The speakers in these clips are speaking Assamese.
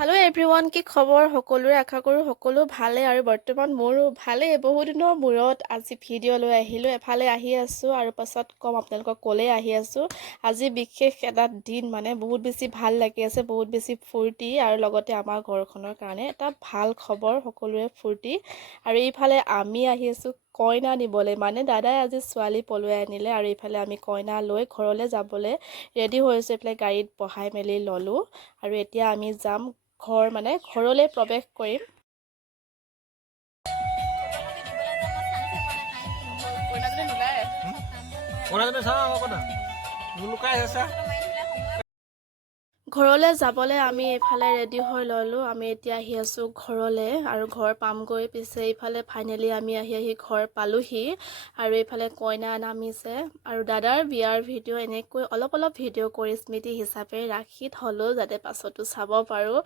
হেল্ল' এভৰিৱান, কি খবৰ? সকলোৰে আশা কৰোঁ সকলো ভালে আৰু বৰ্তমান মোৰো ভালেই। বহুদিনৰ মূৰত আজি ভিডিঅ' লৈ আহিলোঁ। এফালে আহি আছোঁ আৰু পাছত ক'ম আপোনালোকক ক'লে আহি আছোঁ। আজি বিশেষ এটা দিন, মানে বহুত বেছি ভাল লাগি আছে, বহুত বেছি ফূৰ্তি আৰু লগতে আমাৰ ঘৰখনৰ কাৰণে এটা ভাল খবৰ, সকলোৰে ফূৰ্তি। আৰু এইফালে আমি আহি আছোঁ কইনা নিবলৈ, মানে দাদাই আজি ছোৱালী পলুৱাই আনিলে আৰু এইফালে আমি কইনা লৈ ঘৰলৈ যাবলৈ ৰেডি হৈছোঁ। এইফালে গাড়ীত বহাই মেলি ল'লোঁ আৰু এতিয়া আমি যাম ঘৰলৈ প্ৰৱেশ কৰিম। ঘৰলৈ যাবলৈ আমি এইফালে ৰেডি হৈ ল'লোঁ। আমি এতিয়া আহি আছোঁ ঘৰলৈ আৰু ঘৰ পামগৈ। পিছে এইফালে ফাইনেলি আমি আহি ঘৰ পালোহি আৰু এইফালে কইনা নামিছে আৰু দাদাৰ বিয়াৰ ভিডিঅ' এনেকৈ অলপ ভিডিঅ' কৰি স্মৃতি হিচাপে ৰাখি থ'লোঁ, যাতে পাছতো চাব পাৰোঁ।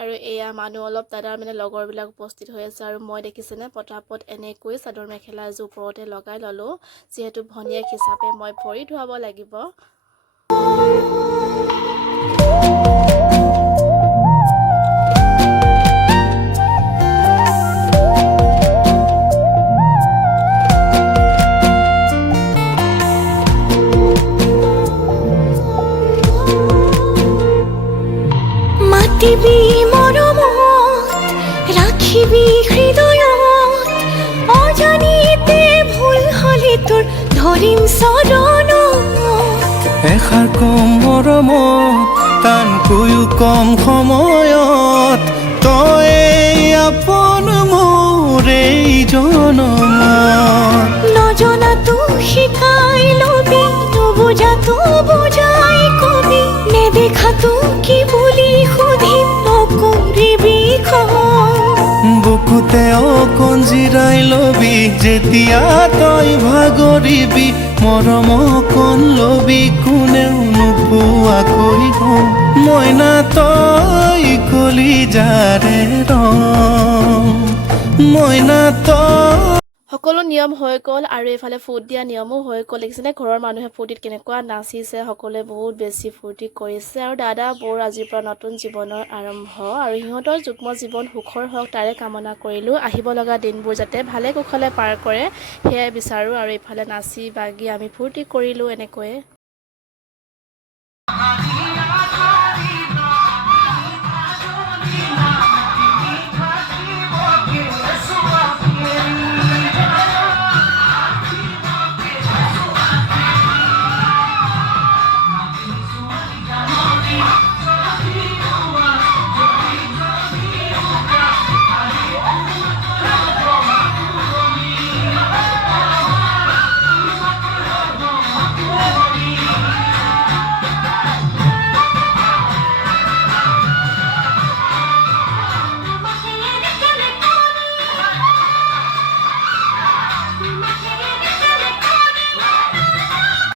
আৰু এয়া মানুহ অলপ দাদাৰ লগৰবিলাক উপস্থিত হৈ আছে আৰু মই দেখিছেনে পটাপট এনেকৈ চাদৰ মেখেলা এযোৰ ওপৰতে লগাই ল'লোঁ, যিহেতু ভনীয়েক হিচাপে মই ভৰি ধুৱাব লাগিব। মাতিবি মৰমত, ৰাখিবি হৃদয়ত, অজানিতে ভুল হ'লে তোৰ ধৰিম চৰণত। এষাৰ কম মৰমত, টানকৈও কম সময়ত, তই আপোন মোৰ এই জনমত। নজনাতো শিকাই লবি, নুবুজাতো বুজাই কবি, নেদেখাতো কি বুলি সুধিম, নকৰিবি খং। বুকুতে অকণ জিৰাই লবি, যেতিয়া তই ভাগৰিবি, মৰম অকণ লবি, কোনেও নোপোৱাকৈ গম। মইনা তই কলিজাৰে ৰং, মইনা তই। সকলো নিয়ম হৈ গ'ল আৰু এইফালে ফুট দিয়া নিয়মো হৈ গ'ল। দেখিছেনে ঘৰৰ মানুহে ফূৰ্তিত কেনেকুৱা নাচিছে, সকলোৱে বহুত বেছি ফূৰ্তি কৰিছে। আৰু দাদা বৌৰ আজিৰ পৰা নতুন জীৱনৰ আৰম্ভ আৰু সিহঁতৰ যুগ্ম জীৱন সুখৰ হওক তাৰে কামনা কৰিলোঁ। আহিব লগা দিনবোৰ যাতে ভালে কুশলে পাৰ কৰে সেয়াই বিচাৰোঁ। আৰু এইফালে নাচি বাগি আমি ফূৰ্তি কৰিলোঁ এনেকৈয়ে।